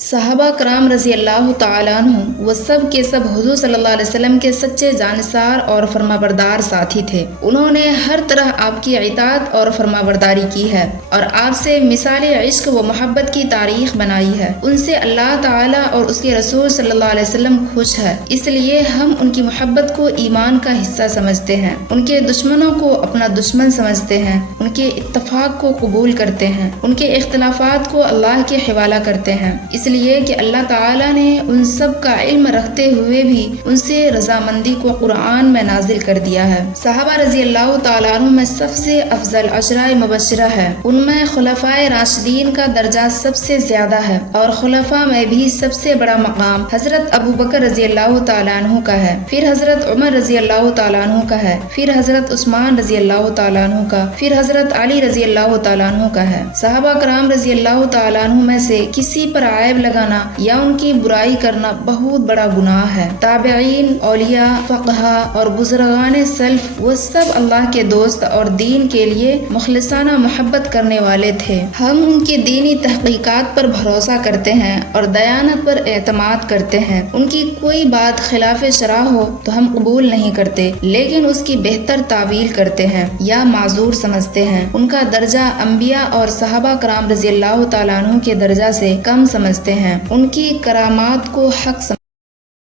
صحابہ کرام رضی اللہ تعالیٰ عنہ وہ سب کے سب حضور صلی اللہ علیہ وسلم کے سچے جانثار اور فرمانبردار ساتھی تھے۔ انہوں نے ہر طرح آپ کی اطاعت اور فرمانبرداری کی ہے اور آپ سے مثال عشق و محبت کی تاریخ بنائی ہے۔ ان سے اللہ تعالیٰ اور اس کے رسول صلی اللہ علیہ وسلم خوش ہے، اس لیے ہم ان کی محبت کو ایمان کا حصہ سمجھتے ہیں، ان کے دشمنوں کو اپنا دشمن سمجھتے ہیں، ان کے اتفاق کو قبول کرتے ہیں، ان کے اختلافات کو اللہ کے حوالہ کرتے ہیں، اس لیے کہ اللہ تعالیٰ نے ان سب کا علم رکھتے ہوئے بھی ان سے رضامندی کو قرآن میں نازل کر دیا ہے۔ صحابہ رضی اللہ تعالیٰ عنہ میں سب سے افضل عشرہ مبشرہ ہے، ان میں خلفائے راشدین کا درجہ سب سے زیادہ ہے اور خلفاء میں بھی سب سے بڑا مقام حضرت ابو بکر رضی اللہ تعالیٰ عنہ کا ہے، پھر حضرت عمر رضی اللہ تعالیٰ عنہ کا ہے، پھر حضرت عثمان رضی اللہ تعالیٰ عنہ کا، پھر حضرت علی رضی اللہ تعالیٰ عنہ کا ہے۔ صحابہ کرام رضی اللہ تعالیٰ عنہ میں سے کسی پر عیب لگانا یا ان کی برائی کرنا بہت بڑا گناہ ہے۔ تابعین، اولیاء، فقہا اور بزرگان سلف وہ سب اللہ کے دوست اور دین کے لیے مخلصانہ محبت کرنے والے تھے۔ ہم ان کی دینی تحقیقات پر بھروسہ کرتے ہیں اور دیانت پر اعتماد کرتے ہیں۔ ان کی کوئی بات خلاف شرع ہو تو ہم قبول نہیں کرتے، لیکن اس کی بہتر تعویل کرتے ہیں یا معذور سمجھتے ہیں۔ ان کا درجہ انبیاء اور صحابہ کرام رضی اللہ تعالیٰ عنہ کے درجہ سے کم سمجھتے ہیں، ان کی کرامات کو حق